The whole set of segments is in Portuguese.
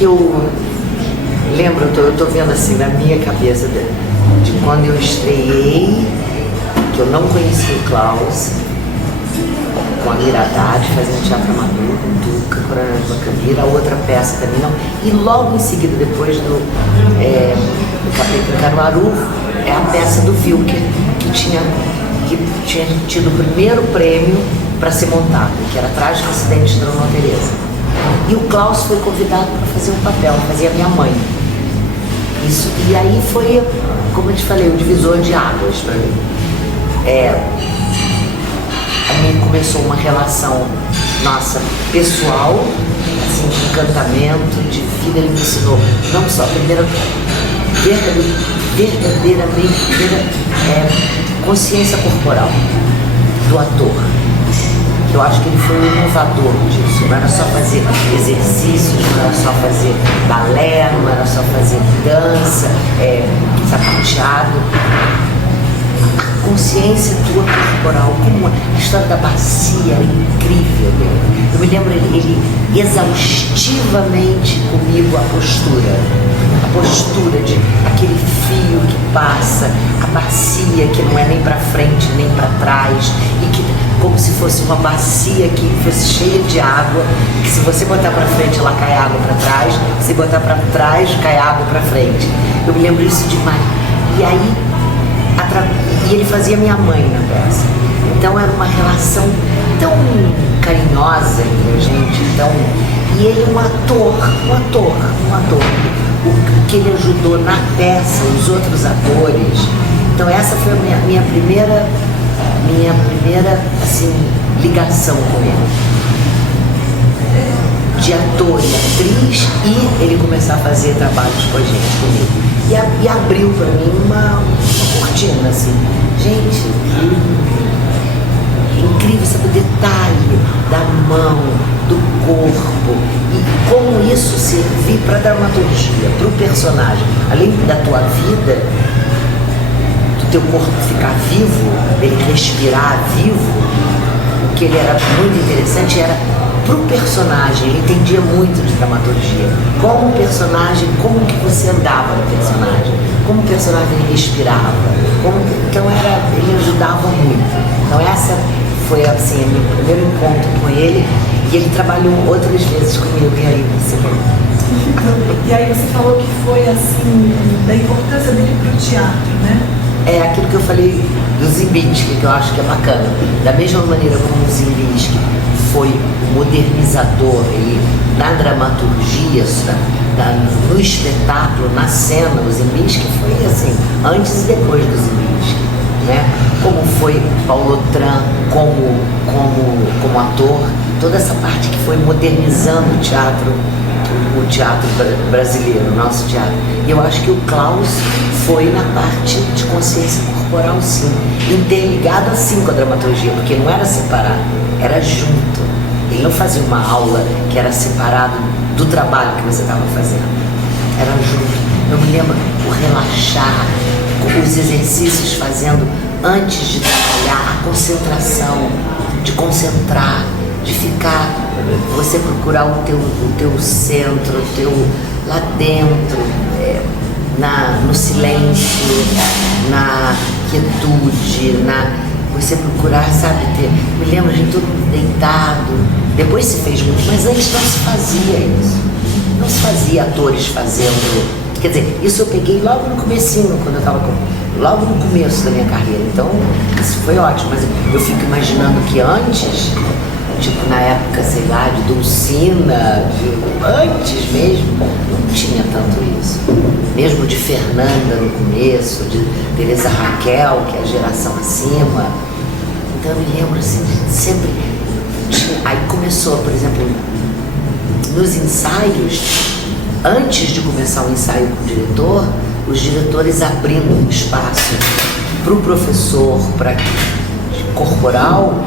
que eu lembro, eu tô vendo assim na minha cabeça de quando eu estreiei, que eu não conhecia o Klaus, com a Miradade, fazendo teatro amador, com Duca, Coronel de Bacamira, a outra peça também não. E logo em seguida, depois do Capeta em Caruaru, é a peça do Wilker, que tinha tido o primeiro prêmio para ser montado, que era Trágico Acidente de Dona Teresa. E o Klaus foi convidado para fazer um papel, fazia a minha mãe. Isso, e aí foi, como eu te falei, o divisor de águas para mim. A mim começou uma relação nossa pessoal, assim, de encantamento, de vida. Ele me ensinou não só a primeira verdadeiramente consciência corporal do ator. Eu acho que ele foi um inovador disso. Não era só fazer exercícios, não era só fazer balé, não era só fazer dança, sapateado. A consciência tua corporal, como a história da bacia era incrível. Eu me lembro ele exaustivamente comigo a postura de aquele fio que passa, a bacia que não é nem para frente nem para trás, e que como se fosse uma bacia que fosse cheia de água, que se você botar para frente ela cai água para trás, se botar para trás cai água para frente. Eu me lembro isso demais. E aí e ele fazia minha mãe na peça. Então era uma relação tão carinhosa entre a gente, e ele um ator. O que ele ajudou na peça, os outros atores. Então essa foi a minha primeira assim, ligação com ele. De ator e atriz, e ele começar a fazer trabalhos com a gente, comigo. E abriu para mim uma cortina, assim. Gente, incrível, sabe, o detalhe da mão, do corpo, e como isso servir para a dramaturgia, para o personagem. Além da tua vida, do teu corpo ficar vivo, dele respirar vivo, o que ele era muito interessante era para o personagem. Ele entendia muito de dramaturgia. Como o personagem, como que você andava no personagem, como o personagem respirava, então ele ajudava muito. Então essa foi assim, o meu primeiro encontro com ele, e ele trabalhou outras vezes comigo, e aí você E aí você falou que foi assim, da importância dele para o teatro, né? É aquilo que eu falei do Zimbinski, que eu acho que é bacana. Da mesma maneira como o Zimbinski foi o modernizador na dramaturgia, no espetáculo, na cena, o Zimbinski foi assim, antes e depois do Zimbinski, né? Como foi Paulo Otran como ator, toda essa parte que foi modernizando o teatro brasileiro, o nosso teatro. E eu acho que o Klaus foi na parte de consciência corporal, sim, interligado assim com a dramaturgia, porque não era separado, era junto. Ele não fazia uma aula que era separado do trabalho que você estava fazendo, era junto. Eu me lembro o relaxar, os exercícios fazendo antes de trabalhar, a concentração, de concentrar, de ficar, você procurar o teu centro, o teu lá dentro, no silêncio, na quietude, você procurar, sabe, me lembro de todo mundo deitado, depois se fez muito, mas antes não se fazia isso, não se fazia atores fazendo, quer dizer, isso eu peguei logo no comecinho, quando eu estava logo no começo da minha carreira, então isso foi ótimo, mas eu fico imaginando que antes, tipo na época, sei lá, de Dulcina, antes mesmo, não tinha tanto isso. Mesmo de Fernanda no começo, de Teresa Raquel, que é a geração acima. Então eu me lembro assim, sempre tinha, aí começou, por exemplo, nos ensaios, antes de começar o ensaio com o diretor, os diretores abrindo um espaço para o professor, para corporal.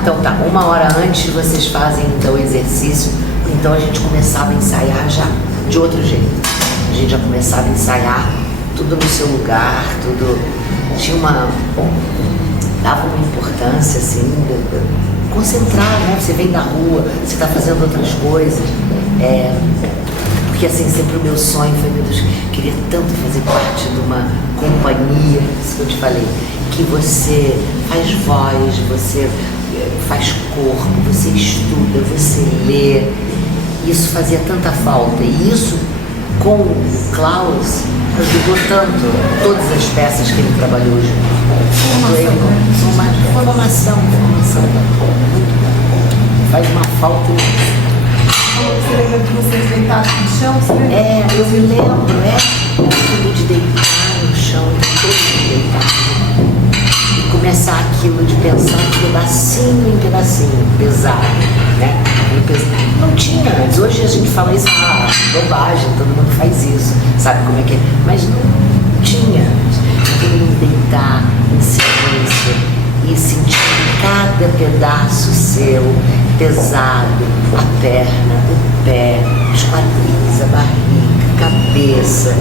Então tá, 1 hora antes vocês fazem então o exercício, então a gente começava a ensaiar já de outro jeito. A gente já começava a ensaiar tudo no seu lugar, tudo tinha dava uma importância assim, concentrar, né? Você vem da rua, você está fazendo outras coisas. Porque assim, sempre o meu sonho foi, meu Deus, queria tanto fazer parte de uma companhia, isso que eu te falei, que você faz voz, você faz corpo, você estuda, você lê. Isso fazia tanta falta. E isso, com o Klaus, ajudou tanto todas as peças que ele trabalhou junto. Formação. Faz uma falta imensa. Você lembra de vocês deitados no chão? Eu me lembro, aquilo de deitar no chão, todo deitado. E começar aquilo de pensar de pedacinho em pedacinho, pesado, né? Não tinha antes. Hoje a gente fala isso, bobagem, todo mundo faz isso, sabe como é que é? Mas não tinha antes. Aquilo de deitar em silêncio e sentir cada pedaço seu pesado, a perna, o pé, os quadris, a barriga, a cabeça.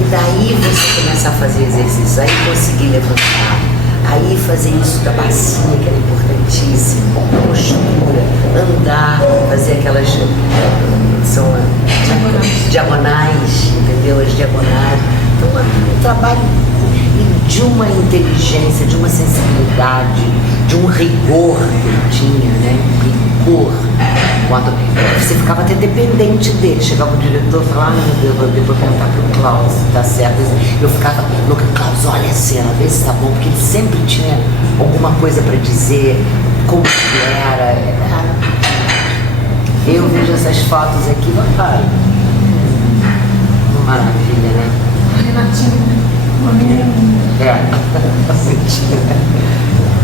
E daí você começa a fazer exercício, aí conseguir levantar, aí fazer isso da bacia, que era importantíssimo, postura, andar, fazer aquelas são diagonais, entendeu? As diagonais. Então, um trabalho de uma inteligência, de uma sensibilidade, de um rigor que ele tinha, né? Rigor. Quando você ficava até dependente dele, chegava o diretor e falava, meu Deus, vou depois perguntar pro Klaus se tá certo. Eu ficava louca, Klaus, olha a cena, vê se tá bom, porque ele sempre tinha alguma coisa para dizer, como que era. Eu vejo essas fotos aqui, papai. Uma maravilha, né? Renatinho, uma menininha.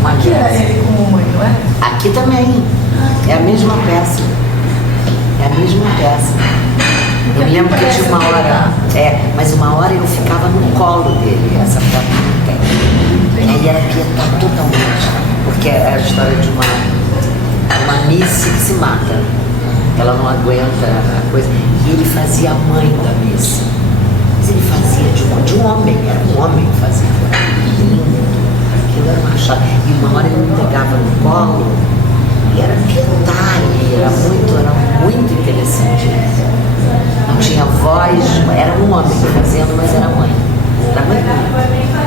Aqui era ele como mãe, não é? Aqui também. É a mesma peça. É a mesma peça. Eu me lembro que eu tinha uma hora. Mas uma hora eu ficava no colo dele, essa foto não tem. E aí era pietar totalmente. Porque é a história de uma missa que se mata. Ela não aguenta a coisa. E ele fazia a mãe da missa. Mas ele fazia de um homem, era um homem que fazia. Lindo. Aquilo era uma chave. E uma hora ele me pegava no colo e era detalhe, era muito interessante. Não tinha voz, era um homem fazendo, mas era mãe. Era muito bonito.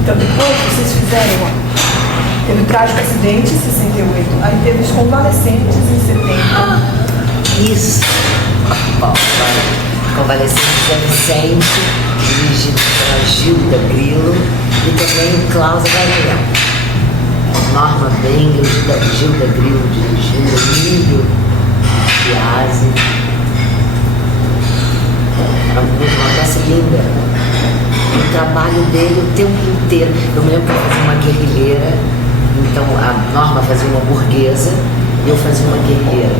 Então depois vocês fizeram, teve o trágico acidente em 68, aí teve os convalescentes em 70. Isso. Bom, Convalescentes é Vicente, dirigido pela Gilda Grilo, e também o Klaus Gabriel. Norma Bengel, Gilda Grilo dirigindo, Emílio Biasi. Era uma peça linda. O trabalho dele o tempo inteiro. Eu me lembro que eu fazia uma guerrilheira, então a Norma fazia uma burguesa e eu fazia uma guerrilheira.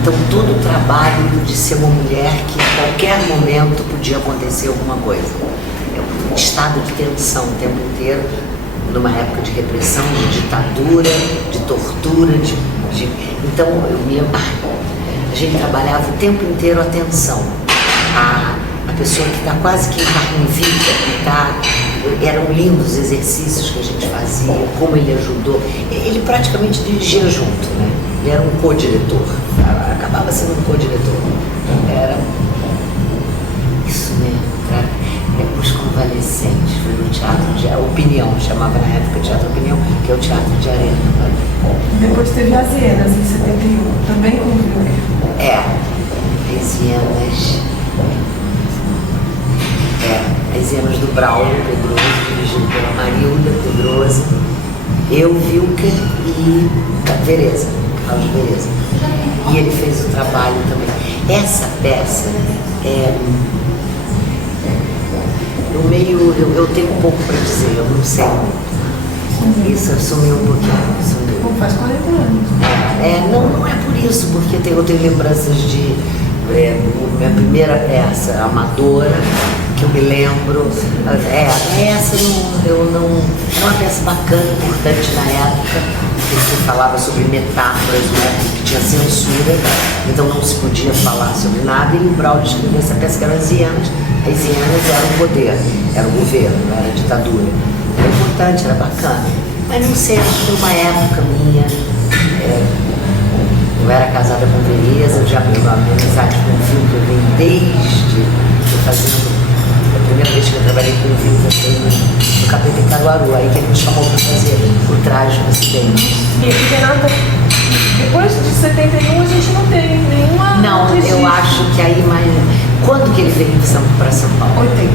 Então todo o trabalho de ser uma mulher que em qualquer momento podia acontecer alguma coisa. Um estado de tensão o tempo inteiro, numa época de repressão, de ditadura, de tortura, então eu me lembro, a gente trabalhava o tempo inteiro a tensão. A pessoa que está quase que em carne viva, eram lindos os exercícios que a gente fazia, como ele ajudou. Ele praticamente dirigia junto, né? Ele era um co-diretor, acabava sendo um co-diretor. Era isso mesmo, cara. Os Convalescentes, foi no Teatro de Opinião, chamava na época Teatro Opinião, que é o Teatro de Arena. Depois teve as Hienas em 71, também com o Wilker. As Hienas. As Hienas do Braulio Pedroso, dirigido pela Marilda Pedroso, eu, Wilker e Vereza, Carlos Vereza. E ele fez o trabalho também. Essa peça eu tenho um pouco para dizer, eu não sei muito. Isso sumiu um pouquinho. Faz 40 anos. Não é por isso, porque eu tenho lembranças de minha primeira peça, Amadora, que eu me lembro. Essa é uma peça bacana, importante na época, que falava sobre metáforas, né, que tinha censura, então não se podia falar sobre nada, e o Braulio escreveu essa peça que eram as Hienas. As Hienas eram o poder, era o governo, era a ditadura. Era importante, era bacana. Mas não sei, acho que foi uma época minha. Eu era casada com Veneza, eu já tenho uma amizade com o Viu, que eu venho desde eu fazendo. A primeira vez que eu trabalhei com o Viu, foi no Capeta em Caruaru, aí que ele me chamou para fazer o traje no acidente. E aqui, Renata, depois de 71 a gente não tem nenhuma. Não, registro. eu acho que aí mais. Quando que ele veio para São Paulo? 80.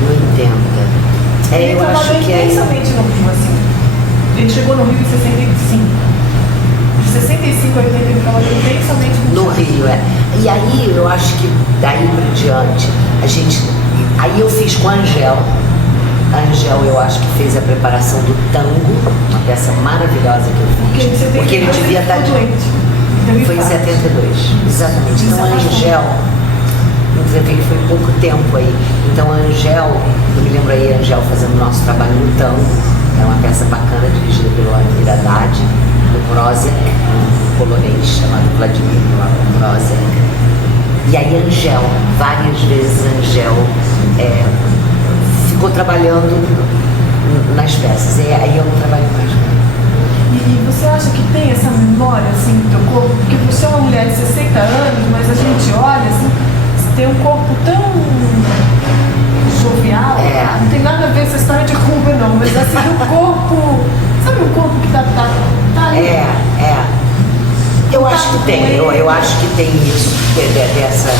No 80. Ele Eu acho que aí. intensamente no Rio, assim. Ele chegou no Rio em 65. De 65 a 80 ele trabalhou intensamente No Rio, é. E aí eu acho que daí por diante, a gente. Aí eu fiz com a Angel. A Angel eu acho que fez a preparação do tango, uma peça maravilhosa que eu fiz. Porque ele devia estar doente. Foi em 72, exatamente. Então a Angel, inclusive foi pouco tempo aí. Então a Angel, eu me lembro aí a Angel fazendo o nosso trabalho no tango, é uma peça bacana dirigida pelo Amir Haddad, do Mrozek, um polonês chamado Vladimir Mrozek. E aí a Angel, várias vezes a Angel ficou trabalhando nas peças. E aí eu não trabalho mais com ela. E você acha que tem essa memória assim do teu corpo? Porque você é uma mulher de 60 anos, mas a gente olha assim, você tem um corpo tão jovial. Não tem nada a ver essa história de Cuba não, mas assim, o corpo. Sabe um corpo que tá ali? Eu acho que tem, eu acho que tem isso, dessa.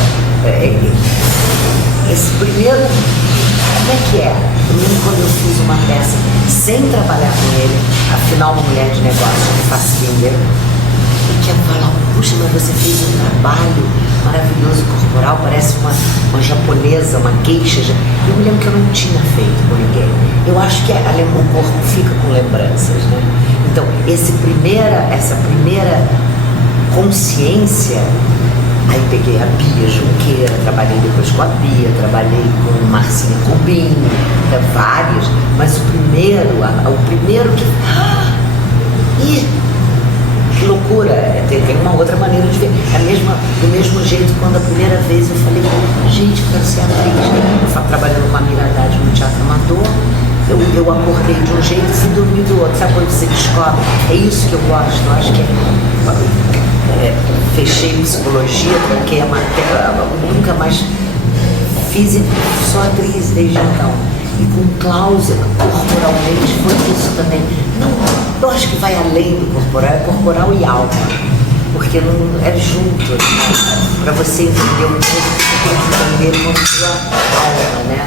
Esse primeiro. Como é que é? Eu lembro quando eu fiz uma peça sem trabalhar com ele, afinal, uma mulher de negócio de Fassbinder, e que ia falar: puxa, mas você fez um trabalho maravilhoso corporal, parece uma japonesa, uma geisha. Eu me lembro que eu não tinha feito com ninguém. Eu acho que o corpo fica com lembranças, né? Então, essa primeira consciência. Aí peguei a Bia Junqueira, trabalhei depois com a Bia, trabalhei com Marcinha Cubinho, várias, mas o primeiro que. Ih, que loucura! Tem uma outra maneira de ver. Do mesmo jeito, quando a primeira vez eu falei, gente, eu quero ser atriz. Eu estava trabalhando com a Amir Haddad no Teatro Amador, eu acordei de um jeito e fui dormir do outro. Sabe quando você descobre? É isso que eu gosto, eu acho que fechei psicologia, tranquei a matéria, nunca mais fiz e sou atriz desde então. E com Cláudia, corporalmente, foi isso também. Não, eu acho que vai além do corporal, é corporal e alma. Porque não é junto, né? Para você entender o corpo, você tem que entender como sua alma, né?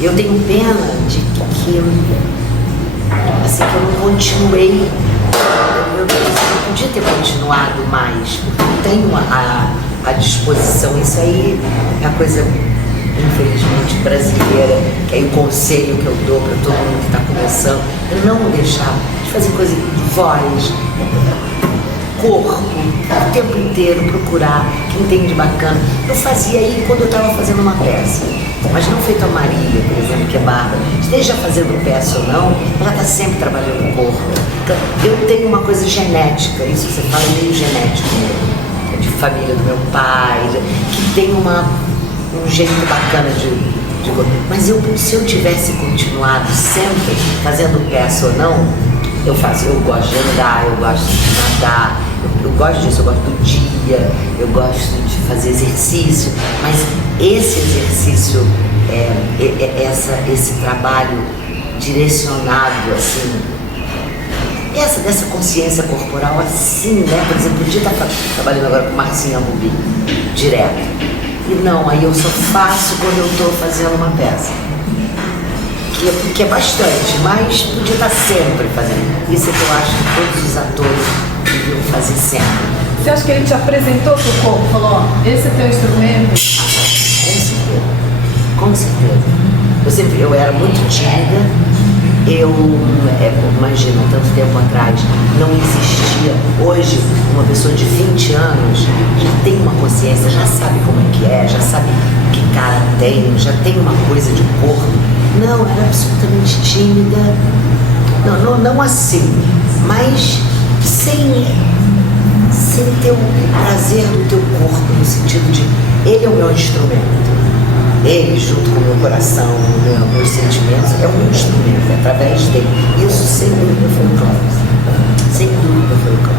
Eu tenho pena de que eu não continuei. Eu podia ter continuado mais, porque eu tenho a disposição. Isso aí é a coisa, infelizmente, brasileira, que é o conselho que eu dou para todo mundo que está começando, é não deixar de fazer coisa de voz, corpo, o tempo inteiro, procurar quem tem de bacana. Eu fazia aí quando eu estava fazendo uma peça, mas não feito a Marília, por exemplo, que é bárbara. Esteja fazendo peça ou não, ela está sempre trabalhando o corpo. Então, eu tenho uma coisa genética, isso você fala meio genético mesmo, de família do meu pai, que tem um jeito bacana de mas se eu tivesse continuado sempre fazendo peça ou não, eu gosto de andar, eu gosto de nadar, eu gosto disso, eu gosto do dia, eu gosto de fazer exercício, mas esse exercício, esse trabalho direcionado, assim, dessa consciência corporal, assim, né? Por exemplo, o dia tá trabalhando agora com Marcinha Rubi, direto. E não, aí eu só faço quando eu estou fazendo uma peça. Que é bastante, mas podia estar sempre fazendo. Isso é que eu acho que todos os atores deviam fazer sempre. Você acha que ele te apresentou pro corpo? Falou, ó, esse é teu instrumento? Com certeza. Eu era muito tímida. Imagina, tanto tempo atrás, não existia. Hoje, uma pessoa de 20 anos já tem uma consciência, já sabe como é que é, já sabe que cara tem, já tem uma coisa de corpo. Não, era absolutamente tímida. Não assim, mas sem ter o prazer do teu corpo, no sentido de ele é o meu instrumento. Ele, junto com o meu coração, meus sentimentos, é o meu instrumento, é através dele. Isso sem dúvida foi o Cláudio. Sem dúvida foi o Cláudio.